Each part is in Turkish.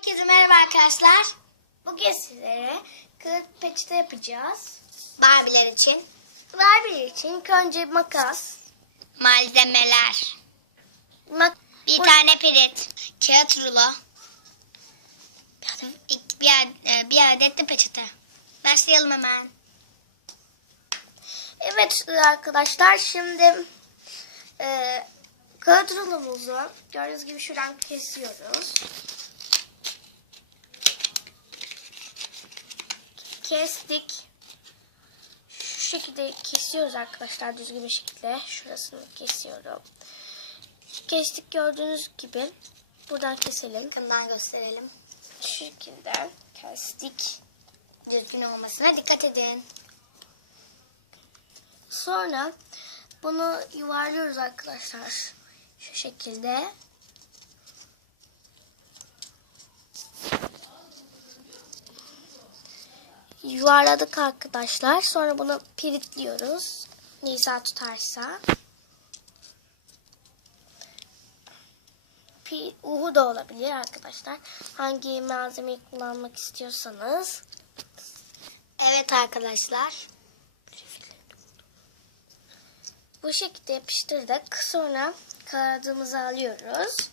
Herkese merhaba arkadaşlar. Bugün sizlere kağıt peçete yapacağız. Barbiler için Barbie için ilk önce makas, malzemeler. mak Bir Bu- tane pirit, kağıt rulo, bir, ad- e, bir adet de peçete. Başlayalım hemen. Evet arkadaşlar şimdi e, kağıt rulomuzu gördüğünüz gibi şuradan kesiyoruz. Kestik. Şu şekilde kesiyoruz arkadaşlar düzgün bir şekilde. Şurasını kesiyorum. Kestik gördüğünüz gibi. Buradan keselim. Yakından gösterelim. Şu şekilde kestik. Düzgün olmasına dikkat edin. Sonra bunu yuvarlıyoruz arkadaşlar. Şu şekilde. Yuvarladık arkadaşlar. Sonra bunu piritliyoruz. Nisa tutarsa. Uhu da olabilir arkadaşlar. Hangi malzemeyi kullanmak istiyorsanız. Evet arkadaşlar. Bu şekilde yapıştırdık. Sonra kağıdımızı alıyoruz.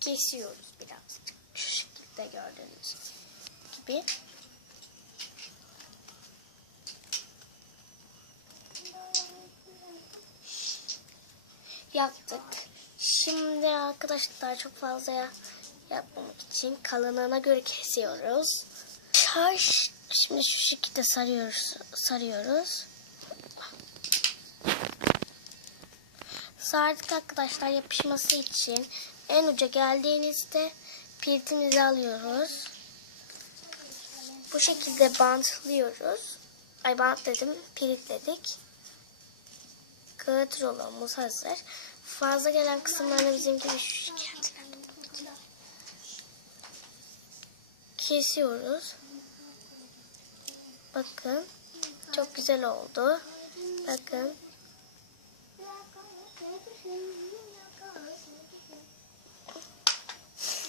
Kesiyoruz birazcık. Şu şekilde gördüğünüz gibi. Yaptık. Şimdi arkadaşlar çok fazla ya- yapmamak için kalınlığına göre kesiyoruz. Şarj şimdi şu şekilde sarıyoruz. Sarıyoruz. Sardık arkadaşlar yapışması için en uca geldiğinizde piritimizi alıyoruz. Bu şekilde bantlıyoruz. Ay bant dedim piritledik. Kağıt rolomuz hazır. Fazla gelen kısımlarını bizim gibi şu şekilde kesiyoruz. Bakın çok güzel oldu. Bakın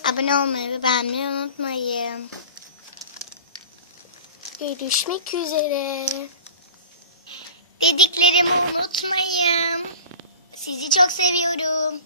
Abone olmayı ve beğenmeyi unutmayın. görüşmek üzere. Sizi çok seviyorum.